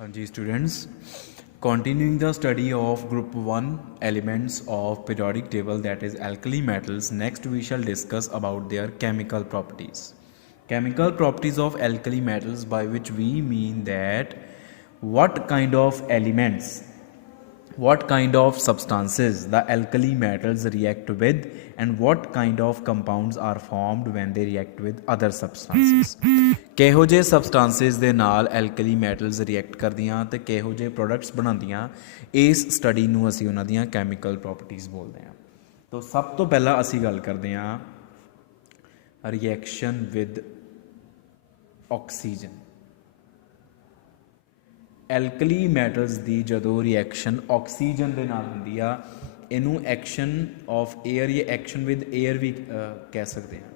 हाँ जी students, continuing the study of group 1 elements of periodic table, that is alkali metals. Next we shall discuss about their chemical properties. Chemical properties of alkali metals, by which we mean that what kind of elements, what kind of substances the alkali metals react with, and what kind of compounds are formed when they react with other substances. ਕਿਹੋ ਜਿਹੇ substances ਦੇ ਨਾਲ ਐਲਕਲੀ metals react ਕਰਦੀਆਂ ਤੇ ਕਿਹੋ ਜਿਹੇ products ਬਣਾਉਂਦੀਆਂ, ਇਸ ਸਟੱਡੀ ਨੂੰ ਅਸੀਂ ਉਹਨਾਂ ਦੀਆਂ ਕੈਮੀਕਲ ਪ੍ਰੋਪਰਟੀਜ਼ ਬੋਲਦੇ ਹਾਂ। ਤਾਂ ਸਭ ਤੋਂ ਪਹਿਲਾਂ ਅਸੀਂ ਗੱਲ ਕਰਦੇ ਹਾਂ ਰਿਐਕਸ਼ਨ ਵਿਦ ਆਕਸੀਜਨ। ਐਲਕਲੀ ਮੈਟਲਸ ਦੀ ਜਦੋਂ ਰਿਐਕਸ਼ਨ ਆਕਸੀਜਨ ਦੇ ਨਾਲ ਹੁੰਦੀ ਆ, ਇਹਨੂੰ ਐਕਸ਼ਨ ਆਫ ਏਅਰ ਜਾਂ ਐਕਸ਼ਨ ਵਿਦ ਏਅਰ ਵੀ ਕਹਿ ਸਕਦੇ ਹਾਂ।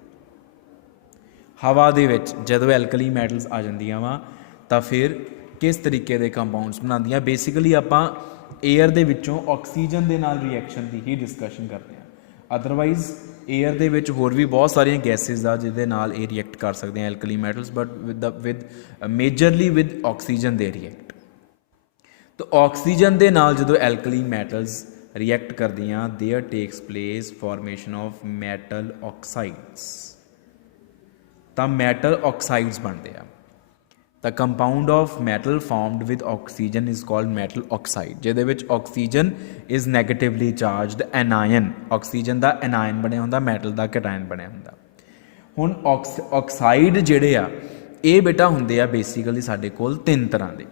ਹਵਾ ਦੇ ਵਿੱਚ ਜਦੋਂ ਐਲਕਲੀ ਮੈਟਲਸ ਆ ਜਾਂਦੀਆਂ ਵਾ ਤਾਂ ਫਿਰ ਕਿਸ ਤਰੀਕੇ ਦੇ ਕੰਪਾਊਂਡਸ ਬਣਾਉਂਦੀਆਂ। ਬੇਸਿਕਲੀ ਆਪਾਂ ਏਅਰ ਦੇ ਵਿੱਚੋਂ ਆਕਸੀਜਨ ਦੇ ਨਾਲ ਰਿਐਕਸ਼ਨ ਦੀ ਹੀ ਡਿਸਕਸ਼ਨ ਕਰਦੇ ਹਾਂ। ਅਦਰਵਾਈਜ਼ ਏਅਰ ਦੇ ਵਿੱਚ ਹੋਰ ਵੀ ਬਹੁਤ ਸਾਰੀਆਂ ਗੈਸਿਸ ਆ ਜਿਹਦੇ ਨਾਲ ਇਹ ਰਿਐਕਟ ਕਰ ਸਕਦੇ ਆ alkali metals, but with majorly with oxygen ਦੇ ਰਿਐਕਟ। ਤਾਂ ਆਕਸੀਜਨ ਦੇ ਨਾਲ ਜਦੋਂ ਐਲਕਲੀ ਮੈਟਲਸ ਰਿਐਕਟ ਕਰਦੀਆਂ, there takes place formation of metal oxides. ਤਾਂ ਮੈਟਲ ਆਕਸਾਈਡਸ ਬਣਦੇ ਆ। ਤਾਂ compound of metal formed with oxygen is called metal oxide, ਜਿਹਦੇ ਵਿੱਚ oxygen is negatively charged anion. Oxygen ਦਾ ਐਨਾਇਨ ਬਣਿਆ ਹੁੰਦਾ, ਮੈਟਲ ਦਾ ਕੈਟਾਇਨ ਬਣਿਆ ਹੁੰਦਾ। ਹੁਣ ਆਕਸਾਈਡ ਜਿਹੜੇ ਆ ਇਹ ਬੇਟਾ ਹੁੰਦੇ ਆ ਬੇਸਿਕਲੀ ਸਾਡੇ ਕੋਲ ਤਿੰਨ ਤਰ੍ਹਾਂ ਦੇ।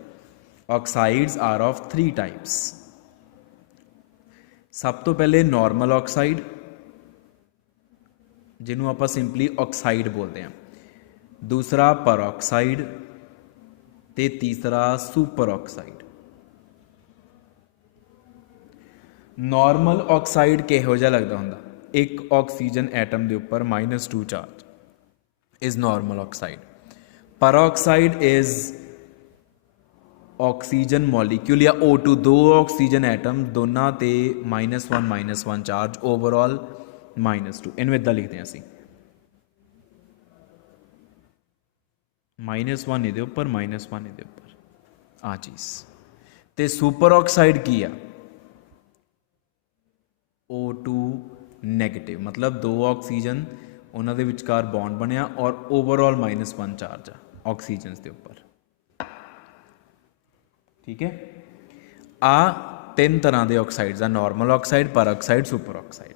ਆਕਸਾਈਡਸ ਆਰ ਆਫ 3 ਟਾਈਪਸ। ਸਭ ਤੋਂ ਪਹਿਲੇ ਨਾਰਮਲ ਆਕਸਾਈਡ, ਜਿਹਨੂੰ ਆਪਾਂ ਸਿੰਪਲੀ ਆਕਸਾਈਡ ਬੋਲਦੇ ਹਾਂ। ਦੂਸਰਾ ਪਰਆਕਸਾਈਡ ਤੇ ਤੀਸਰਾ ਸੁਪਰ ਆਕਸਾਈਡ। ਨਾਰਮਲ ਆਕਸਾਈਡ ਕਿਹੋ ਜਿਹਾ ਲੱਗਦਾ ਹੁੰਦਾ? ਇੱਕ ਆਕਸੀਜਨ ਐਟਮ ਦੇ ਉੱਪਰ -2 charge is normal oxide. Peroxide is oxygen molecule ਜਾਂ O2, ਦੋ ਆਕਸੀਜਨ ਐਟਮ ਦੋਨਾਂ ਤੇ -1 ਚਾਰਜ, ਓਵਰਆਲ -2। ਇਹਨੂੰ ਇੱਦਾਂ ਲਿਖਦੇ ਹਾਂ ਅਸੀਂ, -1 ਇਹਦੇ ਉੱਪਰ -1 ਇਹਦੇ ਉੱਪਰ, ਆਹ ਚੀਜ਼। ਤੇ ਸੁਪਰ ਆਕਸਾਈਡ ਕੀ ਆ? O2 ਨੈਗੇਟਿਵ, ਮਤਲਬ ਦੋ ਆਕਸੀਜਨ ਉਹਨਾਂ ਦੇ ਵਿਚਕਾਰ ਬੌਂਡ ਬਣਿਆ ਔਰ ਓਵਰਆਲ -1 ਚਾਰਜ ਆ ਆਕਸੀਜਨਸ ਦੇ ਉੱਪਰ। ਠੀਕ ਹੈ, ਆ ਤਿੰਨ ਤਰ੍ਹਾਂ ਦੇ ਆਕਸਾਈਡਸ ਆ, normal oxide, peroxide, super oxide.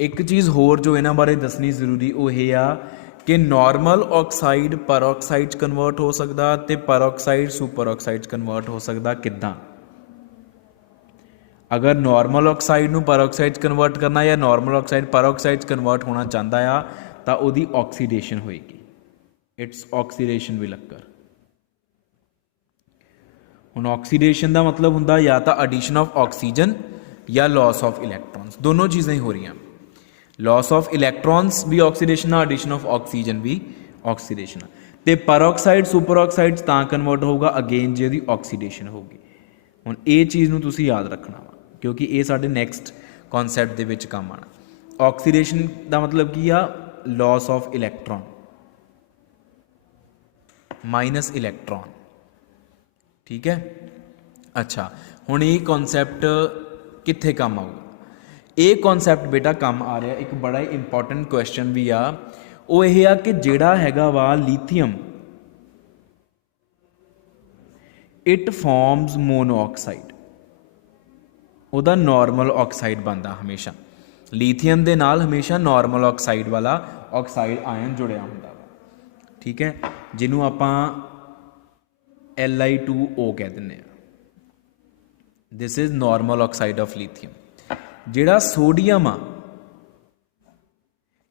ਇੱਕ ਚੀਜ਼ ਹੋਰ ਜੋ ਇਹਨਾਂ ਬਾਰੇ ਦੱਸਣੀ ਜ਼ਰੂਰੀ ਉਹ ਇਹ ਆ ਕਿ ਨਾਰਮਲ ਆਕਸਾਈਡ ਪਰਆਕਸਾਈਡ 'ਚ ਕਨਵਰਟ ਹੋ ਸਕਦਾ ਤੇ ਪਰਆਕਸਾਈਡ ਸੁਪਰ ਆਕਸਾਈਡ 'ਚ ਕਨਵਰਟ ਹੋ ਸਕਦਾ। ਕਿੱਦਾਂ? ਅਗਰ ਨਾਰਮਲ ਆਕਸਾਈਡ ਨੂੰ ਪਰਆਕਸਾਈਡ 'ਚ ਕਨਵਰਟ ਕਰਨਾ ਜਾਂ ਨਾਰਮਲ ਆਕਸਾਈਡ ਪਰਆਕਸਾਈਡ 'ਚ ਕਨਵਰਟ ਹੋਣਾ ਚਾਹੁੰਦਾ ਆ ਤਾਂ ਉਹਦੀ ਆਕਸੀਡੇਸ਼ਨ ਹੋਏਗੀ। Its oxidation will occur. ਹੁਣ ਆਕਸੀਡੇਸ਼ਨ ਦਾ ਮਤਲਬ ਹੁੰਦਾ ਜਾਂ ਤਾਂ ਐਡੀਸ਼ਨ ਆਫ ਆਕਸੀਜਨ ਜਾਂ ਲਾਸ ਆਫ ਇਲੈਕਟ੍ਰੋਨਸ, ਦੋਨੋਂ ਚੀਜ਼ਾਂ ਹੀ ਹੋ ਰਹੀਆਂ। ਲਾਸ ਆਫ ਇਲੈਕਟ੍ਰੋਨਸ ਵੀ ਆਕਸੀਡੇਸ਼ਨ ਆ, ਐਡੀਸ਼ਨ ਆਫ ਆਕਸੀਜਨ ਵੀ ਆਕਸੀਡੇਸ਼ਨ ਆ। ਤੇ ਪਰਆਕਸਾਈਡ ਸੁਪਰ ਆਕਸਾਈਡ ਤਾਂ ਕਨਵਰਟ ਹੋਊਗਾ ਅਗੇਨ ਜੇ ਉਹਦੀ ਆਕਸੀਡੇਸ਼ਨ ਹੋਊਗੀ। ਹੁਣ ਇਹ ਚੀਜ਼ ਨੂੰ ਤੁਸੀਂ ਯਾਦ ਰੱਖਣਾ ਵਾ ਕਿਉਂਕਿ ਇਹ ਸਾਡੇ ਨੈਕਸਟ ਕਨਸੈਪਟ ਦੇ ਵਿੱਚ ਕੰਮ ਆਉਣਾ। ਆਕਸੀਡੇਸ਼ਨ ਦਾ ਮਤਲਬ ਕੀ ਆ? Loss of electron minus electron. ਠੀਕ ਹੈ, ਅੱਛਾ ਹੁਣ ਇਹ ਕਨਸੈਪਟ ਕਿੱਥੇ ਕੰਮ ਆਊਗਾ? ਇਹ ਕਨਸੈਪਟ ਬੇਟਾ ਕੰਮ ਆ ਰਿਹਾ ਇੱਕ ਬੜਾ ਹੀ ਇੰਪੋਰਟੈਂਟ ਕੁਐਸਚਨ ਵੀ ਆ, ਉਹ ਇਹ ਆ ਕਿ ਜਿਹੜਾ ਹੈਗਾ ਵਾ ਲੀਥੀਅਮ, ਇਟ ਫਾਰਮਸ ਮੋਨੋਆਕਸਾਈਡ। ਉਹਦਾ ਨਾਰਮਲ ਆਕਸਾਈਡ ਬਣਦਾ ਹਮੇਸ਼ਾ। ਲੀਥੀਅਮ ਦੇ ਨਾਲ ਹਮੇਸ਼ਾ ਨਾਰਮਲ ਆਕਸਾਈਡ ਵਾਲਾ ਆਕਸਾਈਡ ਆਇਨ ਜੁੜਿਆ ਹੁੰਦਾ ਵਾ। ਠੀਕ ਹੈ, ਜਿਹਨੂੰ ਆਪਾਂ Li2O ਕਹਿ ਦਿੰਦੇ ਹਾਂ। This is normal oxide of lithium. ਜਿਹੜਾ ਸੋਡੀਅਮ ਆ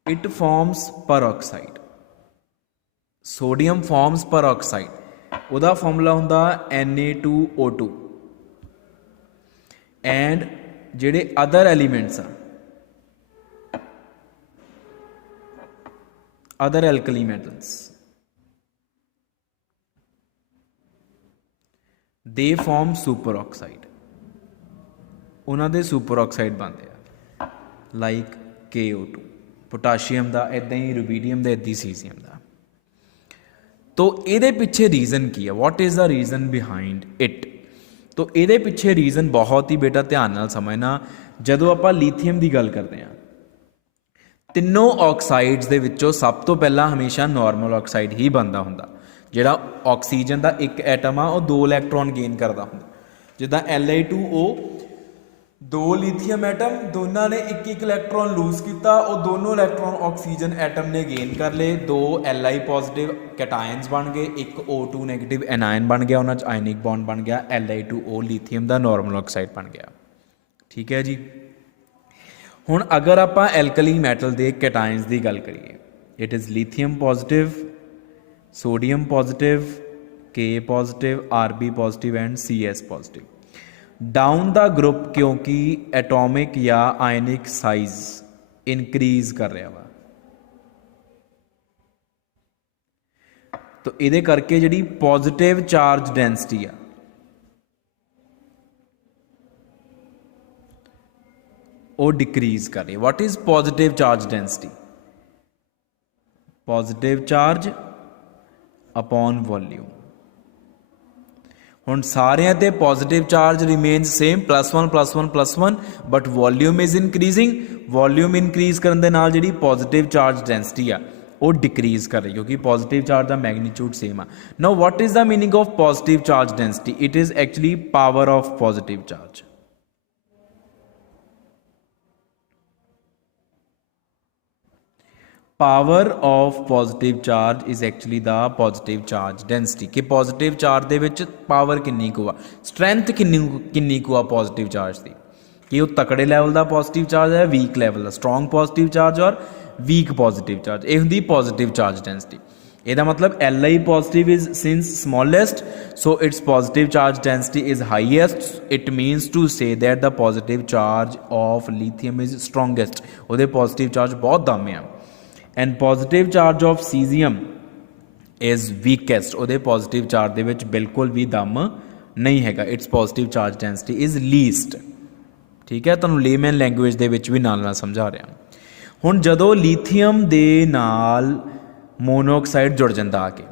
it farms peroxide. Sodium farms peroxide, ਉਹਦਾ ਫਾਰਮੂਲਾ ਹੁੰਦਾ Na2O2। ਐਂਡ ਜਿਹੜੇ ਅਦਰ ਐਲੀਮੈਂਟਸ ਆ, ਅਦਰ ਐਲਕਲੀ ਮੈਟਲਸ, ਦੇ ਫਾਰਮ ਸੁਪਰ ਆਕਸਾਈਡ। ਉਹਨਾਂ ਦੇ ਸੁਪਰ ਆਕਸਾਈਡ ਬਣਦੇ ਆ ਲਾਈਕ KO2, ਪੋਟਾਸ਼ੀਅਮ ਦਾ ਇੱਦਾਂ ਹੀ, ਰੂਬੀਡੀਅਮ ਦਾ ਇੱਦਾਂ ਹੀ, ਸੀਜ਼ੀਅਮ ਦਾ। तो ਇਹਦੇ ਪਿੱਛੇ ਰੀਜ਼ਨ ਕੀ ਹੈ, what is the reason behind it. तो ਇਹਦੇ ਪਿੱਛੇ ਰੀਜ਼ਨ ਬਹੁਤ ਹੀ ਬੇਟਾ ਧਿਆਨ ਨਾਲ ਸਮਝਣਾ। ਜਦੋਂ ਆਪਾਂ ਲੀਥੀਅਮ ਦੀ ਗੱਲ ਕਰਦੇ ਹਾਂ, ਤਿੰਨੋਂ ਆਕਸਾਈਡਸ ਦੇ ਵਿੱਚੋਂ ਸਭ ਤੋਂ ਪਹਿਲਾਂ ਹਮੇਸ਼ਾ ਨਾਰਮਲ ਆਕਸਾਈਡ ਹੀ ਬਣਦਾ ਹੁੰਦਾ। ਜਿਹੜਾ ਆਕਸੀਜਨ ਦਾ ਇੱਕ ਐਟਮ ਆ ਉਹ 2 ਇਲੈਕਟ੍ਰੋਨ ਗੇਨ ਕਰਦਾ ਹੁੰਦਾ। ਜਿੱਦਾਂ Li2O 2 ਲੀਥੀਅਮ ਐਟਮ ਦੋਨਾਂ ਨੇ ਇੱਕ ਇੱਕ ਇਲੈਕਟ੍ਰੋਨ ਲੂਜ਼ ਕੀਤਾ, ਉਹ ਦੋਨੋਂ ਇਲੈਕਟ੍ਰੋਨ ਆਕਸੀਜਨ ਐਟਮ ਨੇ ਗੇਨ ਕਰ ਲਏ। 2 Li ਪੋਜ਼ਿਟਿਵ ਕੈਟਾਇਨਸ ਬਣ ਗਏ, ਇੱਕ O2 ਨੈਗੇਟਿਵ ਐਨਾਇਨ ਬਣ ਗਿਆ, ਉਹਨਾਂ 'ਚ ਆਇਨਿਕ ਬੌਂਡ ਬਣ ਗਿਆ। Li2O ਲੀਥੀਅਮ ਦਾ ਨਾਰਮਲ ਆਕਸਾਈਡ ਬਣ ਗਿਆ। ਠੀਕ ਹੈ ਜੀ। ਹੁਣ ਅਗਰ ਆਪਾਂ ਐਲਕਲੀ ਮੈਟਲ ਦੇ ਕੈਟਾਇਨਸ ਦੀ ਗੱਲ ਕਰੀਏ, it is lithium positive, sodium positive, K positive, Rb positive and Cs positive. Down the group क्योंकि एटॉमिक या आयनिक साइज इनक्रीज कर रहा वा, तो ये करके जी पॉजिटिव चार्ज डेंसिटी आ वो डिक्रीज कर रही है। What is positive charge density? Positive charge upon volume. ਹੁਣ ਸਾਰਿਆਂ ਤੇ positive charge remains same +1+1+1, but volume is increasing. Volume increase ਕਰਨ ਦੇ ਨਾਲ ਜਿਹੜੀ ਪੋਜ਼ਿਟਿਵ ਚਾਰਜ ਡੈਂਸਿਟੀ ਆ ਉਹ ਡਿਕਰੀਜ਼ ਕਰ ਰਹੀ, ਕਿਉਂਕਿ ਪੋਜ਼ਿਟਿਵ ਚਾਰਜ ਦਾ ਮੈਗਨੀਟਿਊਡ ਸੇਮ ਆ। Now what is the meaning of positive charge density? It is actually power of positive charge. Power of positive charge is actually the positive charge density. कि positive charge दे विच power किन्नी कु आ, strength किन्नी कु आ positive charge की, कि वो तकड़े लैवल का पॉजिटिव चार्ज है, वीक लैवल का, स्ट्रोंग पॉजिटिव चार्ज और वीक पॉजिटिव चार्ज। ये होंगी पॉजिटिव चार्ज डेंसिटी। ਇਹਦਾ ਮਤਲਬ Li positive is since smallest, so its positive charge density is highest. It means to say that the positive charge of lithium is strongest. ਉਹਦੇ positive charge ਬਹੁਤ ਦਮ ਆ। And positive charge of caesium is weakest. ਉਹਦੇ positive charge ਦੇ ਵਿੱਚ ਬਿਲਕੁਲ ਵੀ ਦਮ ਨਹੀਂ ਹੈਗਾ। It's positive charge density is least. ਠੀਕ ਹੈ, ਤੁਹਾਨੂੰ ਲੇਮੈਨ ਲੈਂਗੁਏਜ ਦੇ ਵਿੱਚ ਵੀ ਨਾਲ ਸਮਝਾ ਰਿਹਾ। ਹੁਣ ਜਦੋਂ ਲੀਥੀਅਮ ਦੇ ਨਾਲ ਮੋਨੋਆਕਸਾਈਡ ਜੁੜ ਜਾਂਦਾ ਆ ਕੇ,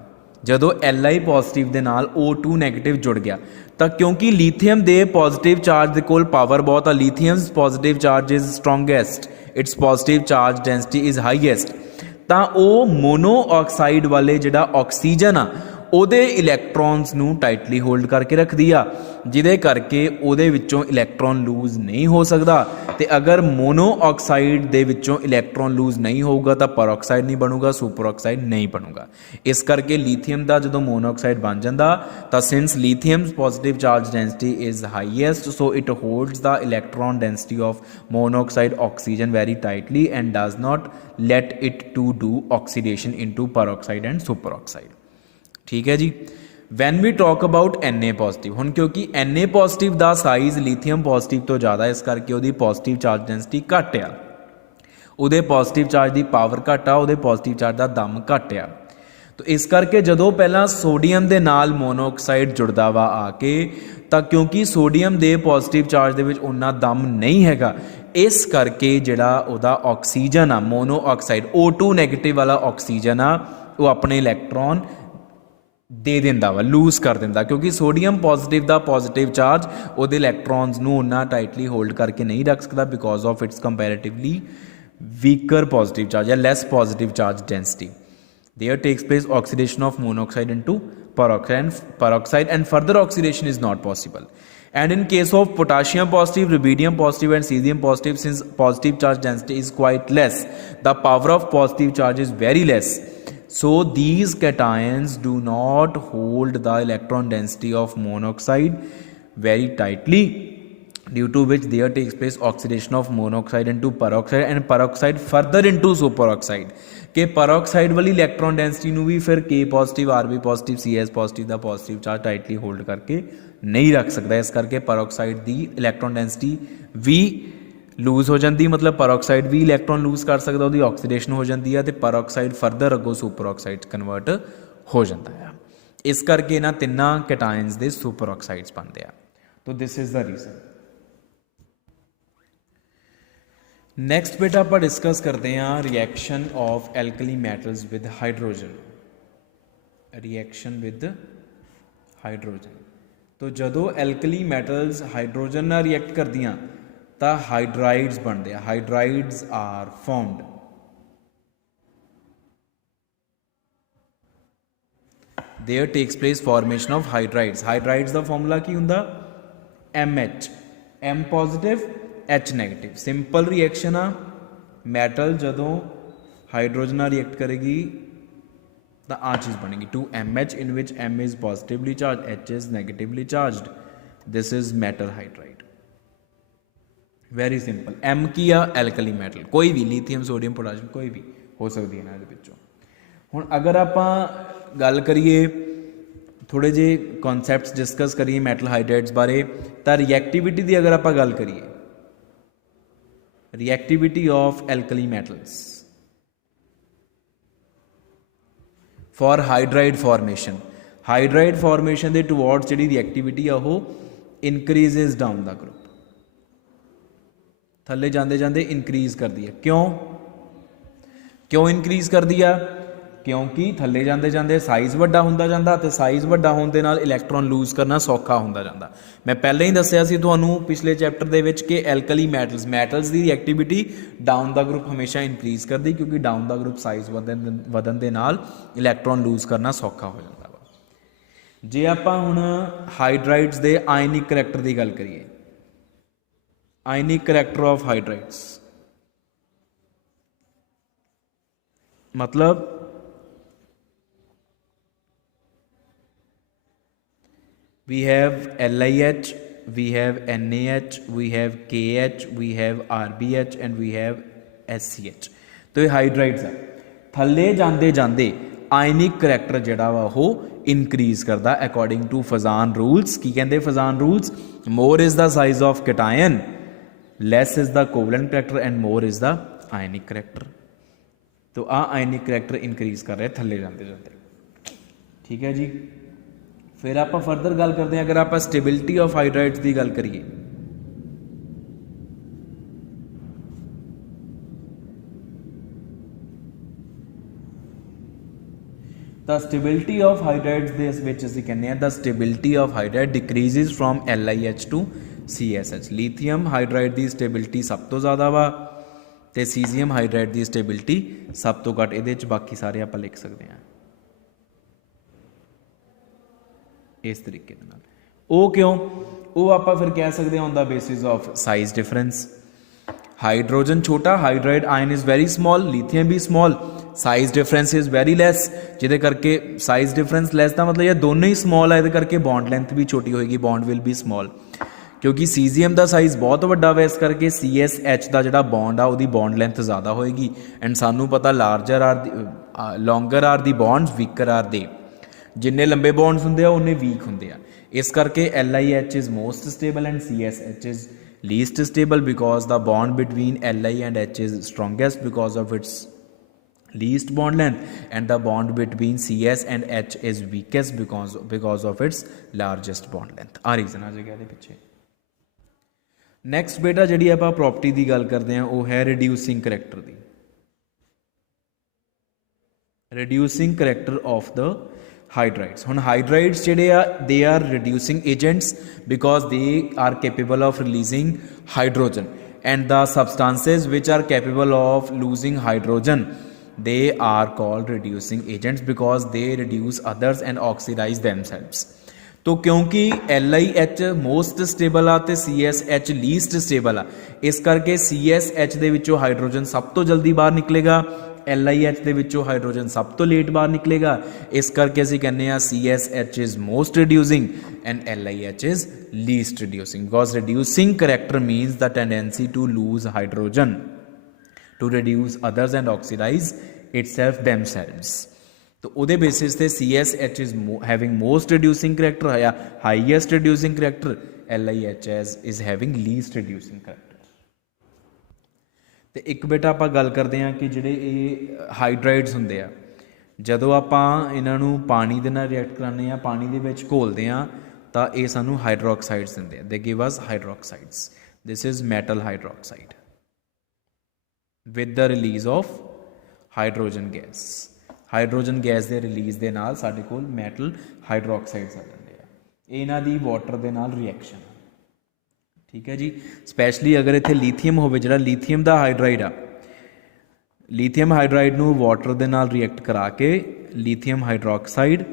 ਜਦੋਂ Li ਪੋਜ਼ਿਟਿਵ ਦੇ ਨਾਲ O2 ਨੈਗੇਟਿਵ ਜੁੜ ਗਿਆ, ਤਾਂ ਕਿਉਂਕਿ ਲੀਥੀਅਮ ਦੇ ਪੋਜ਼ਿਟਿਵ ਚਾਰਜ ਦੇ ਕੋਲ ਪਾਵਰ ਬਹੁਤ ਆ, lithium's positive charge is strongest, its positive charge density is highest. ਤਾਂ ਉਹ ਮੋਨੋਆਕਸਾਈਡ ਵਾਲੇ ਜਿਹੜਾ ਆਕਸੀਜਨ ਆ ਉਹਦੇ ਇਲੈਕਟ੍ਰੋਨਸ ਨੂੰ ਟਾਈਟਲੀ ਹੋਲਡ ਕਰਕੇ ਰੱਖਦੀ ਆ, ਜਿਹਦੇ ਕਰਕੇ ਉਹਦੇ ਵਿੱਚੋਂ ਇਲੈਕਟ੍ਰੋਨ ਲੂਜ਼ ਨਹੀਂ ਹੋ ਸਕਦਾ। ਤੇ ਅਗਰ ਮੋਨੋਆਕਸਾਈਡ ਦੇ ਵਿੱਚੋਂ ਇਲੈਕਟ੍ਰੋਨ ਲੂਜ਼ ਨਹੀਂ ਹੋਊਗਾ ਤਾਂ ਪਰਆਕਸਾਈਡ ਨਹੀਂ ਬਣੂਗਾ, ਸੁਪਰ ਆਕਸਾਈਡ ਨਹੀਂ ਬਣੂਗਾ। ਇਸ ਕਰਕੇ ਲੀਥੀਅਮ ਦਾ ਜਦੋਂ ਮੋਨੋਆਕਸਾਈਡ ਬਣ ਜਾਂਦਾ ਤਾਂ since lithium's positive charge density is highest, so it holds the electron density of monoxide oxygen very tightly and does not let it to do oxidation into peroxide and superoxide। ठीक है जी। When we talk about Na positive, हुण क्योंकि Na positive का size lithium positive तो ज़्यादा, इस करके वो पॉजिटिव चार्ज डेंसिटी घट आ, वो पॉजिटिव चार्ज की पावर घट आ, वो पॉजिटिव चार्ज का दम घट आ। तो इस करके जदों पहला सोडियम के नाल मोनोआक्साइड जुड़दा वा आके, तो क्योंकि सोडियम के पॉजिटिव चार्ज दे विच उन्ना दम नहीं हैगा, इस करके जिहड़ा उहदा ऑक्सीजन आ मोनोआक्साइड O2 नैगेटिव वाला ऑक्सीजन आ वो अपने इलैक्ट्रॉन दे दिंदा वा, लूज कर दिंदा, क्योंकि सोडियम पॉजिटिव का पॉजिटिव चार्ज वो इलैक्ट्रॉन्स नूं उन्ना टाइटली होल्ड करके नहीं रख सकता because of its comparatively weaker positive charge या less positive charge density. There takes place oxidation of monoxide into peroxide and further oxidation is not possible. And in case of potassium positive, rubidium positive and cesium positive, since positive charge density is quite less, the power of positive charge is very less. So these cations do not hold the electron density of monoxide very tightly, due to which there takes place oxidation of monoxide into peroxide and peroxide further into superoxide। कि peroxide वाली electron density ਨੂੰ भी फिर K positive, Rb positive, Cs positive का positive charge tightly hold करके नहीं रख सकता। इस करके peroxide की इलैक्ट्रॉन डेंसिटी भी लूज हो जाती, मतलब peroxide भी इलैक्ट्रॉन लूज कर सकता, उसकी ऑक्सीडेशन हो जाती है, तो peroxide फर्दर अगों सुपरऑक्साइड कन्वर्ट हो जाता है। इस करके इन्हां तिन्नां कैटायंस दे सुपरऑक्साइड्स बनते हैं। तो this is the reason. Next बेटा आप डिस्कस करते हैं reaction of alkali metals with hydrogen. Reaction with hydrogen. तो जदों एल्कली मैटल्स हाइड्रोजन नाल रिएक्ट करदियां तां हाइड्राइड्स बनदे आ, hydrides are formed. There takes place formation of hydrides. Hydrides का फॉर्मूला की हुंदा MH, M positive H negative. Simple reaction आ, मैटल जदों हाइड्रोजन नाल रिएक्ट करेगी तो आ चीज़ बनेगी 2MH in which M is positively charged, H is negatively charged. This is metal hydride. Very simple. M की आ एल्कली मैटल, कोई भी लिथियम सोडियम पोटाशियम कोई भी हो सकती है ना इहदे विचों। हुण अगर आपां गल करिए थोड़े जे कॉन्सैप्ट्स डिस्कस करिए मैटल हाइड्राइड्स बारे, तां रिएक्टिविटी की अगर आपां गल करिए, reactivity of alkali metals for hydride formation, hydride formation के टुवर्ड्स जी रिएक्टिविटी आ वो इनक्रीजेज डाउन द ग्रुप, थले जाते जाते इनक्रीज कर दी है। क्यों क्यों इनक्रीज कर दी है? क्योंकि थले जाते जाते साइज़ वड्डा होंदा जांदा ते साइज़ वड्डा होने दे नाल इलैक्ट्रॉन लूज करना सौखा होंदा जांदा। मैं पहले ही दस्सिया सी तुहानूं पिछले चैप्टर दे विच कि एल्कली मैटल्स की रिएक्टिविटी डाउन द ग्रुप हमेशा इनक्रीज करती, क्योंकि डाउन द ग्रुप साइज़ वधन दे नाल इलैक्ट्रॉन लूज करना सौखा हो जाता वा। जे आपां हुण हाइड्राइड्स दे आयनिक करैक्टर की गल करिए, आयनिक करैक्टर ऑफ हाइड्राइड्स मतलब we have LiH, we have NaH, we have KH, we have RBH and we have SCH। तो ये हाइड्राइड्स है। थले जाते जाते आयनिक करैक्टर जिहड़ा वा वो इनक्रीज करता अकॉर्डिंग टू फजान रूल्स। की कहते Fajans rules? More is the size of cation, less is the covalent character and more is the ionic character. तो आ आयनिक करैक्टर इनक्रीज कर रहे थले जाते जाते। ठीक है जी। फिर आप फर्दर गल करते हैं, अगर आप स्टेबिलिटी ऑफ हाइड्राइड्स की गल करिए, द स्टेबिलिटी ऑफ हाइड्राइड्स दे विच असीं कहने the stability of hydride decreases from LiH to CSH। Lithium hydride की स्टेबिलिटी सब तो ज़्यादा वा ते सीजीएम हाइड्राइड की स्टेबिलिटी सब तो घट। ये बाकी सारे आप लिख सकते हैं इस तरीके दे नाल। वो क्यों? वो आप फिर कह सकते हैं on the basis of size difference. Hydrogen छोटा, hydride ion is very small, lithium भी small, size difference is very less, जिहदे करके साइज डिफरेंस लैस का मतलब ये दोनों ही स्मॉल है, ये करके बॉन्ड लेंथ भी छोटी होएगी, बॉन्ड विल भी स्मॉल। क्योंकि सीजीएम का साइज बहुत वड्डा वा, इस करके CSH का जिहड़ा बॉन्ड आ उसकी बॉन्ड लेंथ ज़्यादा होएगी। एंड सानू पता larger or longer are the bonds weaker are they, जिन्ने लंबे बॉन्ड्स होंगे उन्ने वीक होंगे। इस करके LiH is most stable and CSH is least stable, because the bond between Li and H is strongest because of its least bond length, and the bond between CS and H is weakest because of its largest bond length. आ reason आ जाएगा ये पिछे। Next बेटा जी आप property की गल करते हैं वो है रिड्यूसिंग करैक्टर की। Reducing character of the hydrides. हुण हाइड्राइड्स जिहड़े आ they are reducing agents because they are capable of releasing hydrogen, and the substances which are capable of losing hydrogen they are called reducing agents because they reduce others and oxidise themselves. तो क्योंकि LiH most stable आ ते CSH least stable आ, इस करके CSH दे विचों hydrogen सब तो जल्दी बाहर निकलेगा, LiH दे विचों हाइड्रोजन सब तो लेट बाहर निकलेगा। इस करके असीं कहने आ CSH is most reducing and LiH is least reducing, because reducing character means the tendency to lose hydrogen, to reduce others and oxidise itself themselves. तो उहदे बेसिस पे CSH is having most reducing character या highest reducing character, LiH is having least reducing character. तो एक बेटा आप गल करते हैं कि जिहड़े ये हाइड्राइड्स होंदे आ, जदों आपां इन्हां नूं पानी दे नाल रिएक्ट कराने आ, पानी दे विच घोलदे आ, तां ये सानूं हाइड्रोक्साइड्स दिंदे आ, they give us hydroxides. This is metal hydroxide with the release of hydrogen gas. Hydrogen gas ਦੇ ਰਿਲੀਜ਼ ਦੇ ਨਾਲ ਸਾਡੇ ਕੋਲ ਮੈਟਲ ਹਾਈਡਰੋਕਸਾਈਡਸ ਆ ਜਾਂਦੇ ਆ। ਇਹਨਾਂ ਦੀ ਵਾਟਰ ਦੇ ਨਾਲ ਰਿਐਕਸ਼ਨ, ਠੀਕ ਹੈ ਜੀ। ਸਪੈਸ਼ਲੀ ਅਗਰ ਇੱਥੇ ਲੀਥੀਅਮ ਹੋਵੇ, ਜਿਹੜਾ ਲੀਥੀਅਮ ਦਾ ਹਾਈਡਰਾਈਡ ਆ, ਲੀਥੀਅਮ ਹਾਈਡਰਾਈਡ ਨੂੰ ਵਾਟਰ ਦੇ ਨਾਲ ਰਿਐਕਟ ਕਰਾ ਕੇ ਲੀਥੀਅਮ ਹਾਈਡਰੋਕਸਾਈਡ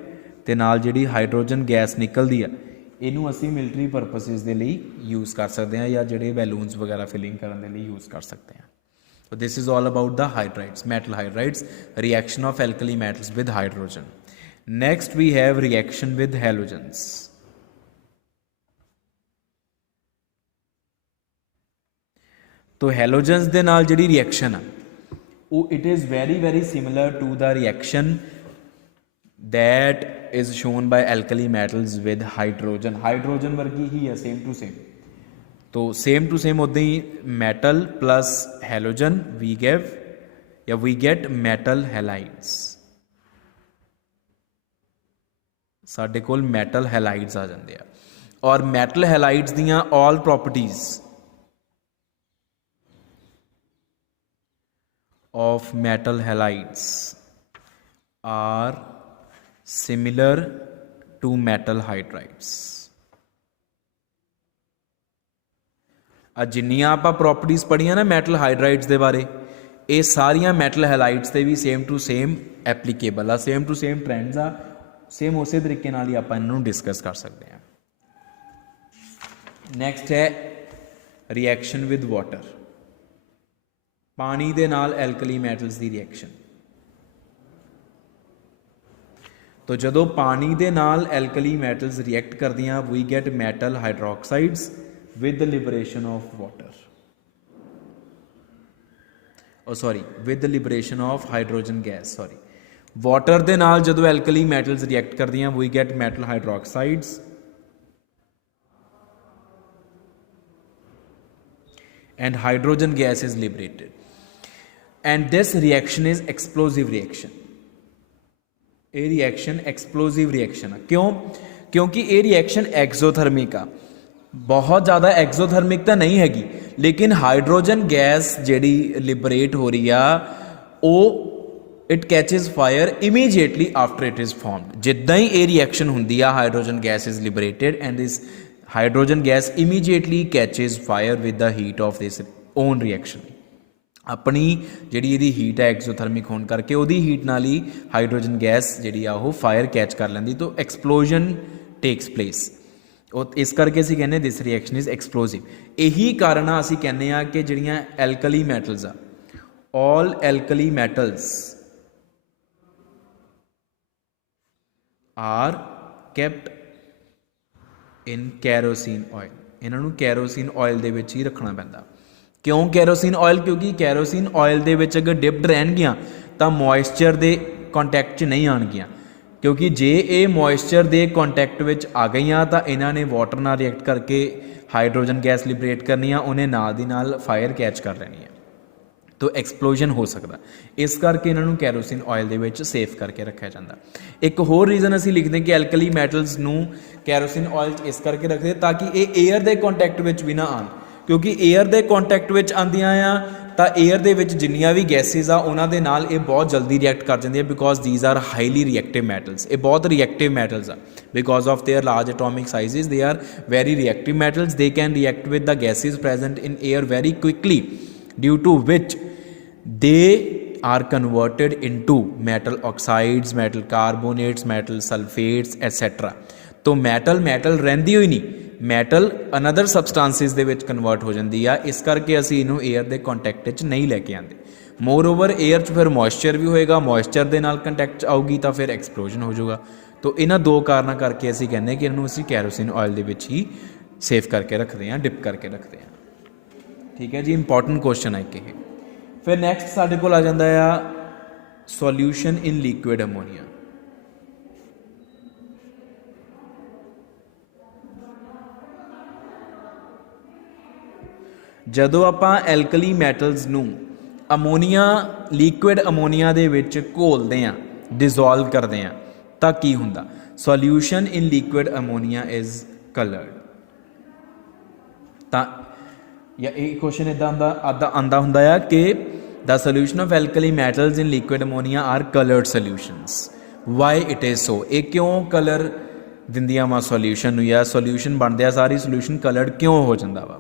ਤੇ ਨਾਲ ਜਿਹੜੀ ਹਾਈਡਰੋਜਨ ਗੈਸ ਨਿਕਲਦੀ ਆ, ਇਹਨੂੰ ਅਸੀਂ ਮਿਲਟਰੀ ਪਰਪਸਿਸ ਦੇ ਲਈ ਯੂਜ਼ ਕਰ ਸਕਦੇ ਹਾਂ, ਜਾਂ ਜਿਹੜੇ ਬੈਲੂਨਸ ਵਗੈਰਾ ਫਿਲਿੰਗ ਕਰਨ ਦੇ ਲਈ ਯੂਜ਼ ਕਰ ਸਕਦੇ ਹਾਂ। So this is all about the hydrides, metal hydrides, reaction of alkali metals with hydrogen. Next we have reaction with halogens. तो halogens ਦੇ ਨਾਲ ਜਿਹੜੀ reaction ਆ ਉਹ it is very similar to the reaction that is shown by alkali metals with hydrogen. Hydrogen ਵਰਗੀ ਹੀ ਹੈ, same to same. तो same to same उदा ही metal plus halogen we gave या वी गेट मैटल हैलाइड्स। साडे कोल metal halides आ जाते हैं, और मैटल हैलाइड्स दियां all properties of metal halides are similar to metal hydrides. जिन्नियां आपां प्रॉपर्टीज़ पढ़ियां ना मैटल हाइड्राइड्स के बारे, ये सारियां मैटल हैलाइड्स से भी सेम टू सेम एप्लीकेबल आ, सेम टू सेम ट्रेंड्स आ, सेम उस तरीके नाल ही आपां इन्हूं डिस्कस कर सकते हैं। नैक्सट है रिएक्शन विद वाटर, पानी दे नाल एल्कली मैटल्स की रिएक्शन। तो जदों पानी दे नाल एल्कली मैटल्स रिएक्ट करदियां we get metal hydroxides with the liberation of water, with the liberation of hydrogen gas, water ਦੇ ਨਾਲ ਜਦੋਂ alkali metals react ਕਰਦੀਆਂ we get metal hydroxides and hydrogen gas is liberated, and this reaction is explosive reaction। ਇਹ reaction explosive reaction ਆ, ਕਿਉਂ? ਕਿਉਂਕਿ ਇਹ reaction exothermic ਆ, बहुत ज़्यादा एक्सोथर्मिक तो नहीं हैगी, लेकिन हाइड्रोजन गैस जिहड़ी लिबरेट हो रही आ it catches fire immediately after it is formed. जिद्दां ही ये रिएक्शन हुंदी आ hydrogen gas is liberated and this hydrogen gas immediately catches fire with the heat of this own reaction. अपनी जिहड़ी इहदी हीट है एक्सोथर्मिक होने करके उहदी हीट नाल ही हाइड्रोजन गैस जिहड़ी आ ओह फायर कैच कर लैंदी, तो एक्सप्लोजन टेक्स प्लेस। इस करके असीं कहने दिस रिएक्शन इज़ एक्सप्लोजिव। यही कारण आ असीं कहने आ कि जिहड़ियां एल्कली मैटल्स आ, all alkali metals are kept in kerosene oil. इन्हां नूं कैरोसिन ऑयल दे विच ही रखना पैंदा। क्यों कैरोसिन ऑयल? क्योंकि कैरोसिन ऑयल दे विच अगर डिप्ड रहणगियां तां मॉइस्चर दे कॉन्टैक्ट च नहीं आउणगियां, क्योंकि जे ये मॉइस्चर के कॉन्टैक्ट में आ गई तो इन्होंने वाटर नाल रिएक्ट करके हाइड्रोजन गैस लिबरेट करनी है, उन्हें नाल दी नाल फायर कैच कर लेनी है, तो एक्सप्लोजन हो सकता। इस करके इन्होंने कैरोसिन ऑयल दे विच सेफ करके रखा जाता। एक होर रीजन असीं लिखते हैं कि एल्कली मैटल्स नूं कैरोसिन ऑयल इस करके रखते ताकि ये एयर के कॉन्टैक्ट में भी ना आन, क्योंकि एयर के कॉन्टैक्ट में आंदियां आ तो एयर दे विच जिन्नियां भी गैसिज आ उन्हां दे नाल ये बहुत जल्दी रिएक्ट कर जांदियां, because these are highly reactive metals. ये बहुत रिएक्टिव मैटल्स आ, because of their large atomic sizes they are very reactive metals. They can react with the gases present in air very quickly, due to which they are converted into metal oxides, metal carbonates, metal sulphates etcetera. तो metal रहिंदी होई नहीं, metal another substances दे विच convert हो जाती है। इस करके असीं इनू एयर के कॉन्टैक्ट च नहीं लैके आते। मोर ओवर एयर च फिर मॉइस्चर भी होएगा, मॉइस्चर के नाल कंटैक्ट आऊगी तो फिर एक्सप्लोजन हो जाएगा। तो इन्हां दो कारणों करके असीं कहने कि इन्हूं असीं कैरोसिन ऑयल दे विच ही सेफ करके रखते हैं, डिप करके रखते हैं। ठीक है जी, इंपॉर्टेंट क्वेश्चन है कि फिर नैक्सट साडे कोल आ जांदा आ सॉल्यूशन इन लिक्विड अमोनीया। ਜਦੋਂ ਆਪਾਂ ਐਲਕਲੀ ਮੈਟਲਸ ਨੂੰ ਅਮੋਨੀਆ ਲਿਕੁਇਡ ਅਮੋਨੀਆ ਦੇ ਵਿੱਚ ਘੋਲਦੇ ਆ, ਡਿਸੋਲਵ ਕਰਦੇ ਆ, ਤਾਂ ਕੀ ਹੁੰਦਾ? Solution in liquid ammonia is coloured. ਤਾਂ ਜਾਂ ਇਹ ਕੁਐਸਚਨ ਇਦਾਂ ਆਂਦਾ ਹੁੰਦਾ ਆ ਕਿ the solution of alkali metals in liquid ammonia are coloured solutions. Why it is so, ये क्यों कलर दिंदियां वा सोल्यूशन या सोल्यूशन बनते सारी सोल्यूशन कलर्ड क्यों हो जाता वा?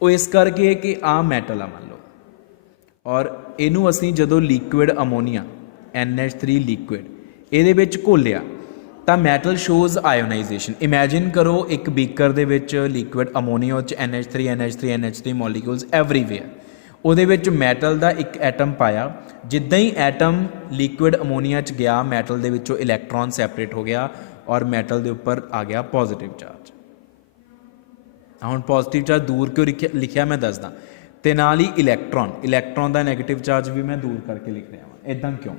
वो इस करके कि आ मैटल आ मान लो, और इनू असी जदों लिक्विड अमोनीया NH3 लिक्विड ये घोलिया तो मैटल शोज़ आयोनाइजेशन। इमैजिन करो एक बीकर दे विच liquid ammonia NH3 molecules everywhere, ਉਹਦੇ ਵਿੱਚ ਮੈਟਲ ਦਾ ਇੱਕ ਐਟਮ ਪਾਇਆ, ਜਿੱਦਾਂ ਹੀ ਐਟਮ ਲਿਕੁਇਡ ਅਮੋਨੀਆ 'ਚ ਗਿਆ ਮੈਟਲ ਦੇ ਵਿੱਚੋਂ ਇਲੈਕਟ੍ਰੋਨ ਸੈਪਰੇਟ ਹੋ ਗਿਆ ਔਰ ਮੈਟਲ ਦੇ ਉੱਪਰ ਆ ਗਿਆ ਪੋਜ਼ਿਟਿਵ ਚਾਰਜ। ਹੁਣ ਪੋਜ਼ਿਟਿਵ ਚਾਰਜ ਦੂਰ ਕਿਉਂ ਲਿਖਿਆ ਮੈਂ ਦੱਸਦਾ, ਤੇ ਨਾਲ ਹੀ ਇਲੈਕਟ੍ਰੋਨ ਦਾ ਨੈਗੇਟਿਵ ਚਾਰਜ ਵੀ ਮੈਂ ਦੂਰ ਕਰਕੇ ਲਿਖ ਰਿਹਾ ਹਾਂ। ਇੱਦਾਂ ਕਿਉਂ?